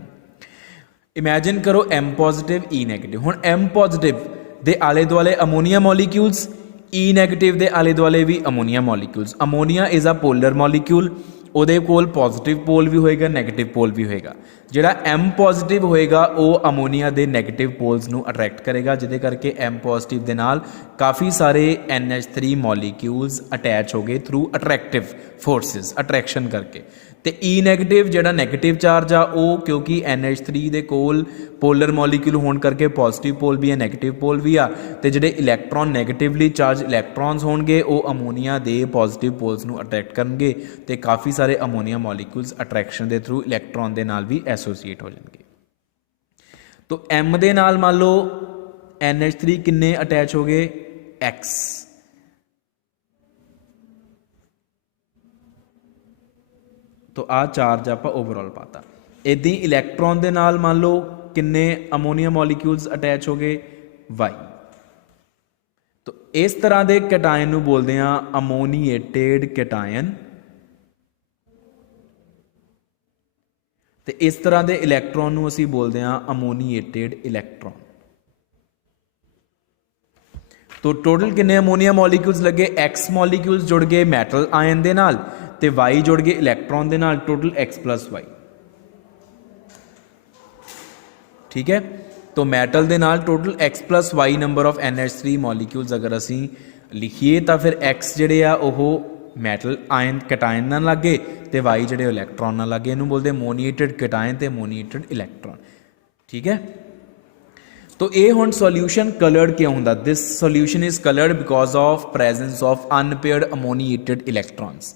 ਇਮੈਜਿਨ ਕਰੋ M ਪੋਜ਼ਿਟਿਵ E ਨੈਗੇਟਿਵ। ਹੁਣ M ਪੋਜ਼ਿਟਿਵ ਦੇ ਆਲੇ ਦੁਆਲੇ ਅਮੋਨੀਆ ਮੋਲੀਕਿਊਲਸ, E ਨੈਗੇਟਿਵ ਦੇ ਆਲੇ ਦੁਆਲੇ ਵੀ ammonia molecules. Ammonia is a polar molecule, ਉਹਦੇ ਕੋਲ ਪੋਜ਼ਿਟਿਵ ਪੋਲ ਵੀ ਹੋਏਗਾ, ਨੈਗੇਟਿਵ ਪੋਲ ਵੀ ਹੋਏਗਾ। ਜਿਹੜਾ M ਪੋਜ਼ਿਟਿਵ ਹੋਏਗਾ ਉਹ ਅਮੋਨੀਆ ਦੇ ਨੈਗੇਟਿਵ ਪੋਲਸ ਨੂੰ ਅਟਰੈਕਟ ਕਰੇਗਾ, ਜਿਹਦੇ ਕਰਕੇ M ਪੋਜ਼ਿਟਿਵ ਦੇ ਨਾਲ ਕਾਫੀ ਸਾਰੇ NH3 ਮੋਲੀਕਿਊਲਸ ਅਟੈਚ ਹੋ ਗਏ ਥਰੂ ਅਟਰੈਕਟਿਵ ਫੋਰਸਿਸ, ਅਟਰੈਕਸ਼ਨ ਕਰਕੇ। ਤੇ E ਨੈਗੇਟਿਵ ਜਿਹੜਾ ਨੈਗੇਟਿਵ ਚਾਰਜ ਆ ਉਹ ਕਿਉਂਕਿ NH3 ਦੇ ਕੋਲ ਪੋਲਰ ਮੋਲੀਕਿਊਲ ਹੋਣ ਕਰਕੇ ਪੋਜ਼ਿਟਿਵ ਪੋਲ ਵੀ ਹੈ, ਨੈਗੇਟਿਵ ਪੋਲ ਵੀ ਆ, ਤੇ ਜਿਹੜੇ ਇਲੈਕਟ੍ਰੋਨ ਨੈਗੇਟਿਵਲੀ ਚਾਰਜ ਇਲੈਕਟ੍ਰੋਨਸ ਹੋਣਗੇ ਉਹ ਅਮੋਨੀਆ ਦੇ ਪੋਜ਼ਿਟਿਵ ਪੋਲਸ ਨੂੰ ਅਟਰੈਕਟ ਕਰਨਗੇ ਤੇ ਕਾਫੀ ਸਾਰੇ ਅਮੋਨੀਆ ਮੋਲੀਕਿਊਲਸ ਅਟਰੈਕਸ਼ਨ ਦੇ ਥਰੂ ਇਲੈਕਟ੍ਰੋਨ ਦੇ ਨਾਲ ਵੀ ਐਸੋਸੀਏਟ ਹੋ ਜਾਣਗੇ। ਤੋ M ਦੇ ਨਾਲ ਮੰਨ ਲਓ NH3 ਕਿੰਨੇ ਅਟੈਚ ਹੋ ਗਏ? X। तो आ चार्ज आप ओवरऑल पाता। इदां ही इलैक्ट्रॉन दे नाल मान लो किन्ने अमोनीया मॉलीक्यूल्स अटैच हो गए? Y। तो इस तरह के कैटायन नूं बोलते हैं अमोनीएटेड कैटायन, ते इस तरह के इलैक्ट्रॉन नूं असीं बोलते हैं अमोनीएटेड इलैक्ट्रॉन। तो टोटल किन्ने अमोनीया मॉलीक्यूल्स लगे? X मॉलीक्यूल्स जुड़ गए मैटल आयन दे नाल ते Y जुड़ गए इलैक्ट्रॉन दे नाल, टोटल X प्लस Y। ठीक है, तो मैटल दे नाल total X plus Y number of NH3 मॉलीक्यूल्स अगर असी लिखिए तो फिर X जिहड़े आ ओह मैटल आयन कैटायन नाल लग गए ते Y जिहड़े इलैक्ट्रॉन नाल लग गए। इहनूं बोलदे अमोनीएटेड कैटायन ते अमोनीएटेड इलैक्ट्रॉन। ठीक है, तो ये हुण सॉल्यूशन कलर्ड क्यों होंदा? This solution is coloured because of presence of unpaired ammoniated electrons.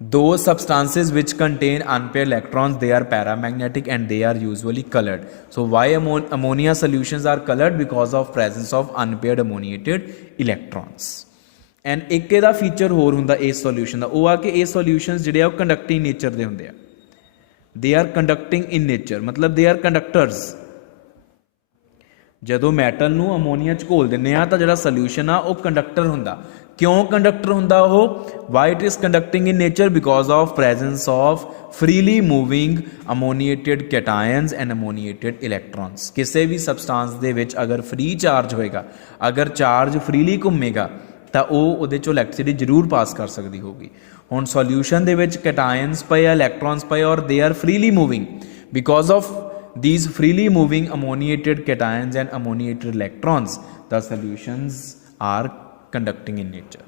Those substances which contain unpaired electrons, they are paramagnetic and they are usually colored. So why ammonia solutions are colored? Because of presence of unpaired ammoniated electrons. And एक दा feature होर हुंदा इस solution दा, वो आ कि ये solutions जिहड़े आ कंडक्टिंग नेचर दे हुंदे आ। They are conducting in nature, मतलब they are conductors। ਜਦੋਂ ਮੈਟਲ ਨੂੰ ਅਮੋਨੀਆ 'ਚ ਘੋਲ ਦਿੰਦੇ ਆ ਤਾਂ ਜਿਹੜਾ ਸੋਲਿਊਸ਼ਨ ਆ ਉਹ ਕੰਡਕਟਰ ਹੁੰਦਾ। ਕਿਉਂ ਕੰਡਕਟਰ ਹੁੰਦਾ ਉਹ? Why it is conducting in nature? Because of presence of freely moving ammoniated cations and ammoniated electrons. ਕਿਸੇ ਵੀ ਸਬਸਟੈਂਸ ਦੇ ਵਿੱਚ ਅਗਰ ਫ੍ਰੀ ਚਾਰਜ ਹੋਏਗਾ, ਅਗਰ ਚਾਰਜ ਫ੍ਰੀਲੀ ਘੁੰਮੇਗਾ ਤਾਂ ਉਹ ਉਹਦੇ 'ਚੋਂ ਇਲੈਕਟ੍ਰਿਸਿਟੀ ਜ਼ਰੂਰ ਪਾਸ ਕਰ ਸਕਦੀ ਹੋਊਗੀ। ਹੁਣ ਸੋਲਿਊਸ਼ਨ ਦੇ ਵਿੱਚ ਕੈਟਾਇਨਸ ਪਏ ਆ, ਇਲੈਕਟ੍ਰॉन्स ਪਏ ਔਰ they are freely moving. Because of these freely moving ammoniated cations and ammoniated electrons, the solutions are conducting in nature.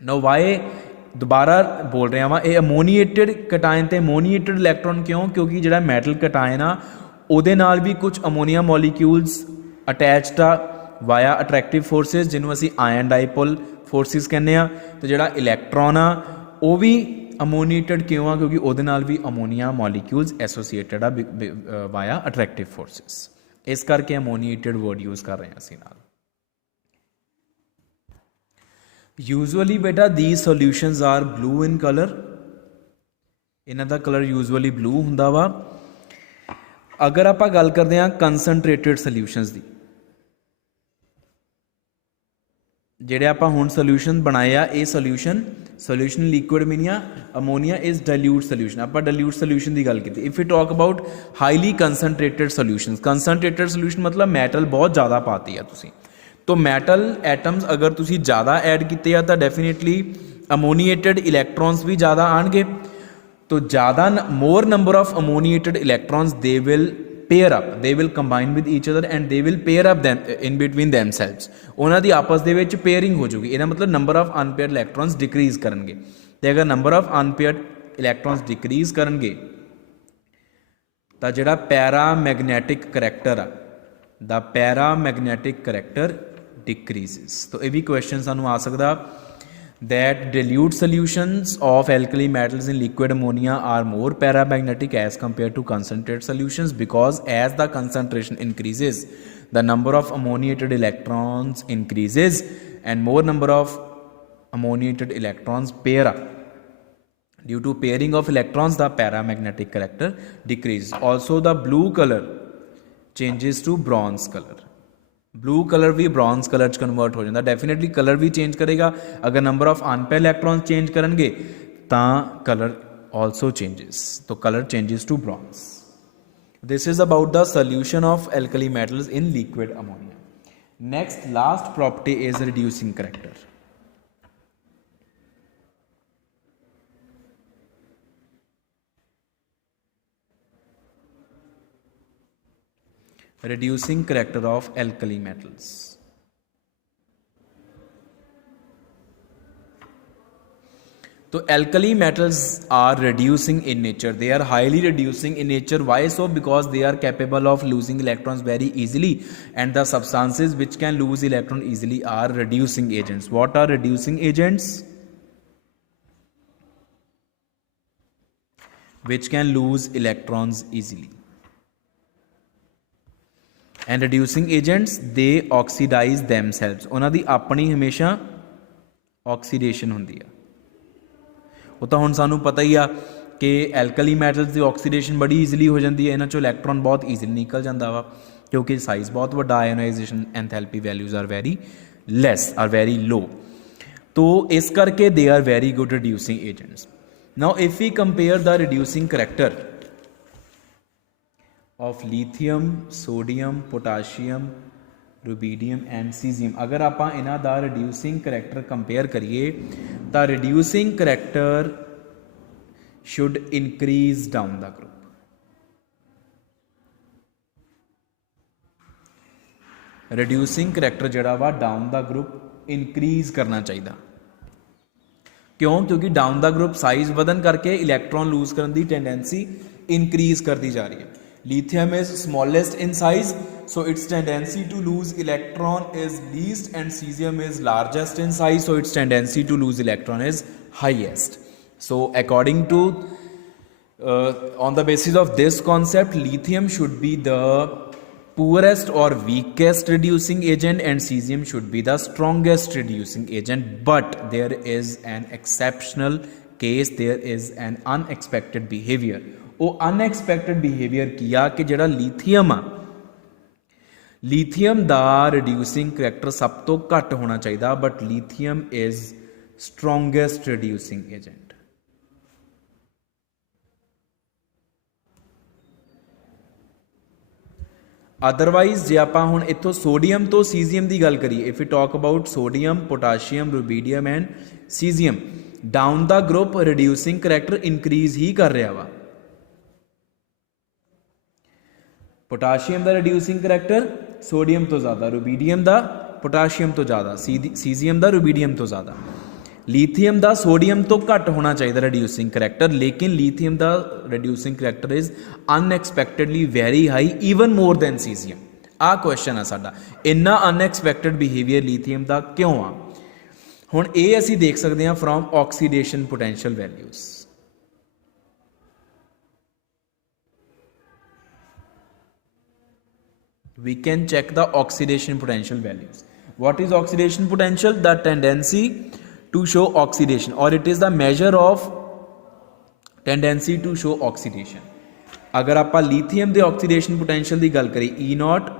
Now why दोबारा बोल रहे हैं ये अमोनीएटेड कैटायन ते अमोनीएटेड इलैक्ट्रॉन क्यों? क्योंकि जिहड़ा मैटल कैटायन आ ਉਹਦੇ ਨਾਲ भी कुछ अमोनिया मॉलीक्यूल्स अटैच्ड आ वाया अट्रैक्टिव फोर्सिस, जिन्होंने असीं आयन डाइपोल फोर्सिस कहने आ। तो जिहड़ा इलैक्ट्रॉन आ वो भी अमोनीएटेड क्यों आ? क्योंकि ਉਹਦੇ ਨਾਲ भी अमोनिया मॉलीक्यूल्स एसोसीएटेड आ वाया अट्रैक्टिव फोर्सिस। इस करके अमोनीएटेड वर्ड यूज़ कर रहे हैं असीं नाल। यूजुअली बेटा these solutions are blue in color, इन्हां दा कलर यूजुअली ब्लू हुंदा वा। अगर आपां गल करदे हां कंसनट्रेटेड सॉल्यूशंस दी, ਜਿਹੜੇ ਆਪਾਂ ਹੁਣ ਸੋल्यूशन ਬਣਾਏ ਆ ਇਹ ਸੋल्यूशन ਲਿਕੁਇਡ ਮੀਨੀਆ ਅਮੋਨੀਆ ਇਜ਼ ਡਾਇਲੂਟ ਸੋल्यूशन। ਆਪਾਂ ਡਾਇਲੂਟ ਸੋल्यूशन ਦੀ ਗੱਲ ਕੀਤੀ। If you talk about highly concentrated solutions, concentrated solution मतलब ਮੈਟਲ ਬਹੁਤ ਜ਼ਿਆਦਾ ਪਾਤੀ ਆ ਤੁਸੀਂ। तो ਮੈਟਲ ਐਟਮਸ ਅਗਰ ਤੁਸੀਂ ਜ਼ਿਆਦਾ ਐਡ ਕੀਤੇ ਆ ਤਾਂ ਡੈਫੀਨੇਟਲੀ ਅਮੋਨੀਏਟਡ ਇਲੈਕਟ੍ਰॉन्स ਵੀ ਜ਼ਿਆਦਾ ਆਣਗੇ। तो ज़्यादा more number of ammoniated electrons they will pair up, they will combine with each other and they will pair up them in between themselves। ਉਹਨਾਂ ਦੀ ਆਪਸ ਦੇ ਵਿੱਚ ਪੇਅਰਿੰਗ ਹੋ ਜੂਗੀ। ਇਹਦਾ ਮਤਲਬ number of unpaired electrons decrease ਕਰਨਗੇ। ਤੇ ਅਗਰ number of unpaired electrons decrease करनगे तो जिहड़ा पैरामैगनैटिक करैक्टर आ द पैरामैगनैटिक करैक्टर डिक्रीजेस। तो यह भी क्वेश्चन सानू आ सकदा that dilute solutions of alkali metals in liquid ammonia are more paramagnetic as compared to concentrated solutions because as the concentration increases the number of ammoniated electrons increases and more number of ammoniated electrons pair up. Due to pairing of electrons the paramagnetic character decreases. Also the blue color changes to bronze color. Blue colour भी bronze colour च convert हो जाता। Definitely colour भी change करेगा, अगर number of unpaired electrons change करेंगे तो colour also changes, तो colour changes to bronze. This is about the solution of alkali metals in liquid ammonia. Next last property is reducing character. Reducing character of alkali metals. So alkali metals are reducing in nature. They are highly reducing in nature. Why so? Because they are capable of losing electrons very easily, and the substances which can lose electron easily are reducing agents. What are reducing agents? Which can lose electrons easily. And reducing agents they oxidise themselves, उन्होंने अपनी हमेशा oxidation होंदी है। वो तो हुण सानू पता ही आ कि एल्कली मैटल्स की ऑक्सीडेशन बड़ी ईजिली हो जाती है, इन्हां चों इलैक्ट्रॉन बहुत ईजिली निकल जाता वा क्योंकि साइज बहुत वड्डा, ionization enthalpy values are very less, are very low, तो इस करके they are very good reducing agents. Now if we compare the reducing character of lithium, sodium, potassium, rubidium and caesium, अगर आप इन्हां दा रिड्यूसिंग करैक्टर कंपेयर करिए तो reducing character should increase down the group. Reducing character जिहड़ा वा down the group increase करना चाहिए। क्यों? क्योंकि डाउन द ग्रुप साइज वधन करके इलैक्ट्रॉन लूज करने की टेंडेंसी इनक्रीज करती जा रही है। Lithium is smallest in size, so its tendency to lose electron is least, and cesium is largest in size, so its tendency to lose electron is highest. So according to on the basis of this concept, lithium should be the poorest or weakest reducing agent and cesium should be the strongest reducing agent. But there is an exceptional case, there is an unexpected behavior. वो अनएक्सपैक्टेड behaviour किया कि जिहड़ा lithium आ, lithium दा reducing character सब तो घट होना चाहिए, but lithium is strongest reducing agent. Otherwise जे आपां हुण इत्थों सोडियम तो सीजियम की गल करिए, if you talk about sodium, potassium, rubidium and caesium, down the group reducing character increase ही कर रहा वा। पोटाशियम का रिड्यूसिंग करैक्टर सोडियम तो ज़्यादा, रुबीडियम का पोटाशियम तो ज़्यादा, सीजियम का रुबीडियम तो ज़्यादा। लिथियम का सोडियम तो घट होना चाहिए रिड्यूसिंग करैक्टर, लेकिन लिथियम का reducing character is unexpectedly very high, even more than caesium. आ क्वेश्चन है साडा, इन्ना अनएक्सपैक्टेड बिहेवियर लिथियम का क्यों आ? हुण ये असीं देख सकते हैं from oxidation potential values. We can check the oxidation potential values. What is oxidation potential? The tendency to show oxidation, or it is the measure of tendency to show oxidation. अगर आप लिथियम के oxidation potential की गल करें, E nought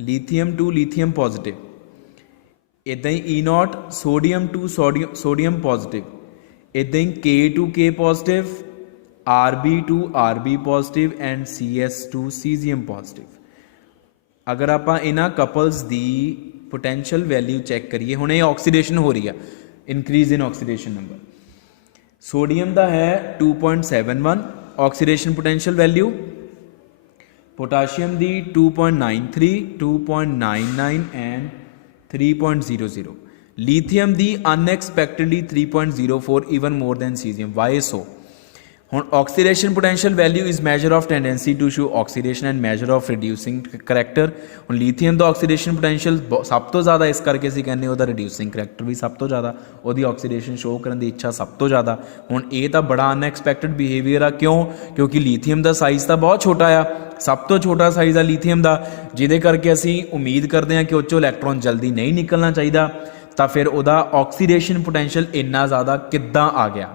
lithium to lithium positive, इदा ही E nought sodium to sodium positive, इदा ही K to K positive, R B to R B positive and C S to caesium positive. अगर आप इन्हां कपल्स की पोटेंशियल वैल्यू चैक करिए, हुणे ऑक्सीडेशन हो रही है, increase in oxidation number. Sodium का है 2.71 ऑक्सीडेशन पोटेंशियल वैल्यू, पोटाशियम की 2.93, 2.99 एंड 3.00, लिथियम की unexpectedly 3.04, even more than caesium. Why so? ਹੁਣ oxidation potential value is measure of tendency to show oxidation and measure of reducing character. ਹੁਣ lithium ਦਾ oxidation potential ਸਭ ਤੋਂ ਜ਼ਿਆਦਾ, ਇਸ ਕਰਕੇ ਅਸੀਂ ਕਹਿੰਦੇ ਉਹਦਾ ਰਿਡਿਊਸਿੰਗ ਕਰੈਕਟਰ ਵੀ ਸਭ ਤੋਂ ਜ਼ਿਆਦਾ, ਉਹਦੀ ਆਕਸੀਡੇਸ਼ਨ ਸ਼ੋ ਕਰਨ ਦੀ ਇੱਛਾ ਸਭ ਤੋਂ ਜ਼ਿਆਦਾ। ਹੁਣ ਇਹ ਤਾਂ ਬੜਾ ਅਨਐਕਸਪੈਕਟਡ ਬਿਹੇਵੀਅਰ ਆ, ਕਿਉਂ? ਕਿਉਂਕਿ ਲੀਥੀਅਮ ਦਾ ਸਾਈਜ਼ ਤਾਂ ਬਹੁਤ ਛੋਟਾ ਆ, ਸਭ ਤੋਂ ਛੋਟਾ ਸਾਈਜ਼ ਆ ਲੀਥੀਅਮ ਦਾ, ਜਿਹਦੇ ਕਰਕੇ ਅਸੀਂ ਉਮੀਦ ਕਰਦੇ ਹਾਂ ਕਿ ਉਹ 'ਚੋਂ ਇਲੈਕਟ੍ਰੋਨ ਜਲਦੀ ਨਹੀਂ ਨਿਕਲਣਾ ਚਾਹੀਦਾ। ਤਾਂ ਫਿਰ ਉਹਦਾ ਆਕਸੀਡੇਸ਼ਨ पोटेंशियल ਇੰਨਾ ਜ਼ਿਆਦਾ ਕਿੱਦਾਂ ਆ ਗਿਆ?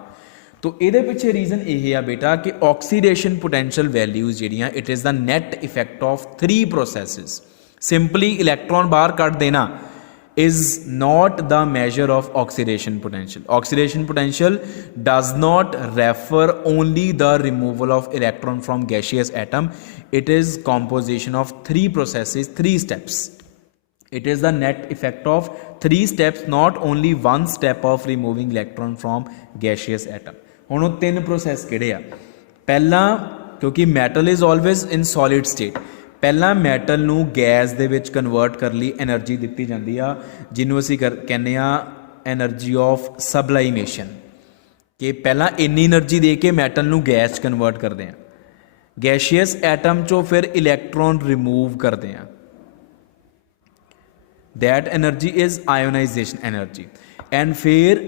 तो ये पिछे रीजन ये है बेटा कि ऑक्सीडेशन पोटेंशियल वैल्यूज जिहड़ियां it is the net effect of 3 processes. Simply electron बाहर कट देना is not the measure of oxidation potential. Oxidation potential does not refer only the removal of electron from gaseous atom, it is composition of 3 processes, 3 steps. It is the net effect of 3 steps, not only 1 step of removing electron from gaseous atom। ਹੁਣ ਉਹ 3 process ਕਿਹੜੇ ਆ? ਪਹਿਲਾ, ਕਿਉਂਕਿ metal is always in solid state, ਪਹਿਲਾਂ metal ਨੂੰ gas ਦੇ ਵਿੱਚ ਕਨਵਰਟ ਕਰਨ ਲਈ એનર્ਜੀ ਦਿੱਤੀ ਜਾਂਦੀ ਆ, ਜਿਹਨੂੰ ਅਸੀਂ ਕਹਿੰਦੇ ਆ એનર્ਜੀ ਆਫ ਸਬਲਾਈਮੇਸ਼ਨ, ਕਿ ਪਹਿਲਾਂ ਇੰਨੀ એનર્ਜੀ ਦੇ ਕੇ ਮੈਟਲ ਨੂੰ ਗੈਸ 'ਚ ਕਨਵਰਟ ਕਰਦੇ ਆ, ਗੈਸ਼ੀਅਸ ਐਟਮ 'ਚੋਂ ਫਿਰ ਇਲੈਕਟ੍ਰੋਨ ਰਿਮੂਵ ਕਰਦੇ ਆ। That energy is ionization energy. And फिर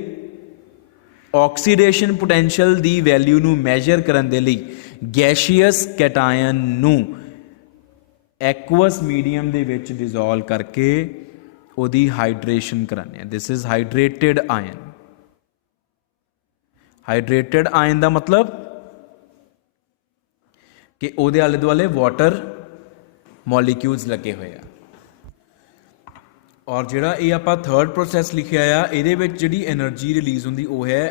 ऑक्सीडेशन पोटेंशियल दी वैल्यू नू मैजर करन दे लई गैशियस कैटायन नू एक्वस मीडियम दे विच डिजोल्व करके ओदी हाइड्रेशन कराने। This is hydrated ion. Hydrated ion दा मतलब कि ओदे आले दुआले वाटर मॉलिक्यूल्स लगे हुए आ। और जिहड़ा ये आपां थर्ड प्रोसैस लिखिया आ, इहदे विच जिहड़ी एनर्जी रिलीज़ हुंदी वो है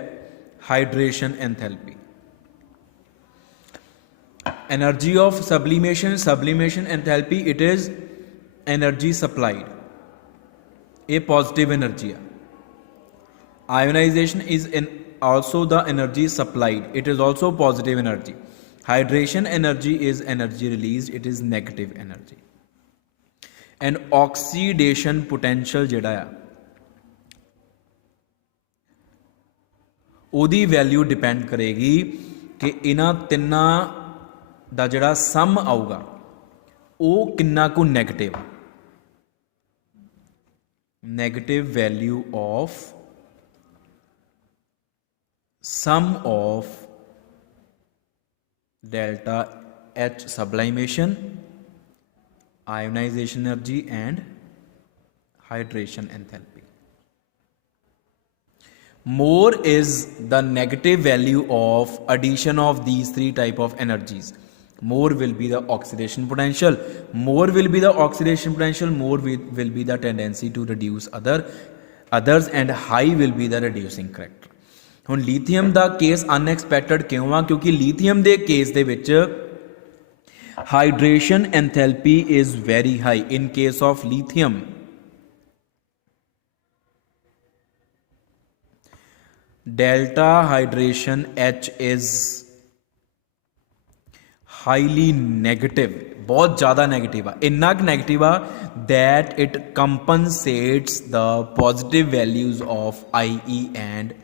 hydration enthalpy. Energy of sublimation, sublimation enthalpy, it is energy supplied, ये पॉजिटिव एनर्जी आ। Ionization is in also the energy supplied, it is also positive energy। hydration energy is energy released, it is negative energy। And oxidation potential जिहड़ा आ ओदी value depend करेगी कि इन्हां तिन्नां दा जिहड़ा सम आऊगा वो किन्ना को negative. Negative value of sum of delta H sublimation, ionization energy and hydration enthalpy। More is the negative value of addition of these 3 type of energies। More will be the oxidation potential, more will be the oxidation potential, more will be the tendency to reduce others and high will be the reducing character। ਹੁਣ lithium ਦਾ case unexpected ਕਿਉਂ ਆ? ਕਿਉਂਕਿ lithium ਦੇ case ਦੇ ਵਿੱਚ hydration enthalpy is very high in case of lithium। delta hydration H is highly negative, बहुत ज़्यादा negative आ, इन्ना नेगेटिव आ that it compensates the positive values of IE and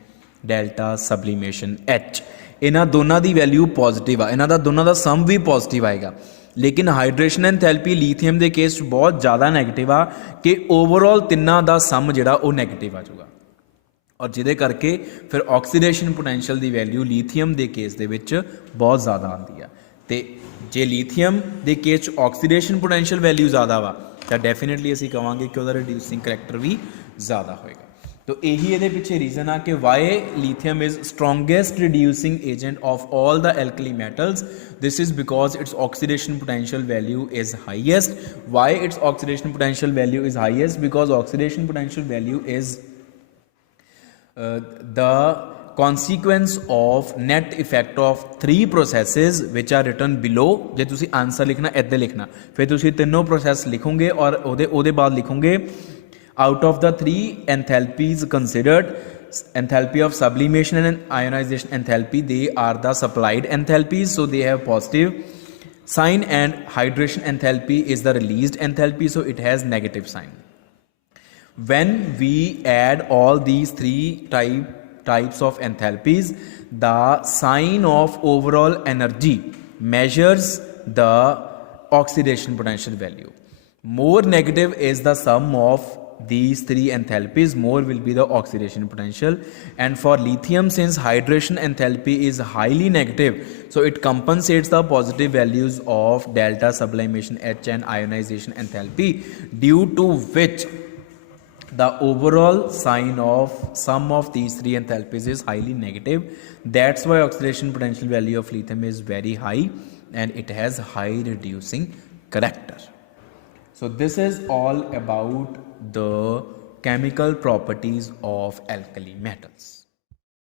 delta sublimation H। इन्हां दोनों की वैल्यू पॉजिटिव आ, इन्हां दा दोनों का सम भी पॉजिटिव आएगा, लेकिन हाइड्रेशन एंथैल्पी लीथीअम के केस बहुत ज़्यादा नैगेटिव आ कि ओवरऑल तिन्नां दा सम जिहड़ा वो नैगेटिव आ जाऊगा। और जिहदे करके फिर ऑक्सीडेशन पोटेंशियल की वैल्यू लीथीअम के केस दे विच बहुत ज़्यादा आती है। तो जे लीथीअम के केस ऑक्सीडेशन पोटेंशियल वैल्यू ज़्यादा वा तो डेफिनेटली असीं कहांगे कि उहदा रिड्यूसिंग करैक्टर भी ज़्यादा होएगा। तो यही ये पिछे रीजन आ कि why lithium is strongest reducing agent of all the alkali metals. This is because its oxidation potential value is highest. Why its oxidation potential value is highest? Because oxidation potential value is the consequence of net effect of 3 processes which are written below। जे तुसी answer लिखना इधर लिखना, फिर तुसी तीनों process लिखोगे और ओदे बाद लिखोगे out of the 3 enthalpies considered, enthalpy of sublimation and ionization enthalpy, they are the supplied enthalpies, so they have positive sign, and hydration enthalpy is the released enthalpy, so it has negative sign। When we add all these 3 types of enthalpies, the sign of overall energy measures the oxidation potential value. More negative is the sum of these three enthalpies, more will be the oxidation potential. And for lithium, since hydration enthalpy is highly negative, so it compensates the positive values of delta sublimation H and ionization enthalpy, due to which the overall sign of sum of these three enthalpies is highly negative. That's why oxidation potential value of lithium is very high and it has high reducing character. So this is all about the chemical properties of alkali metals.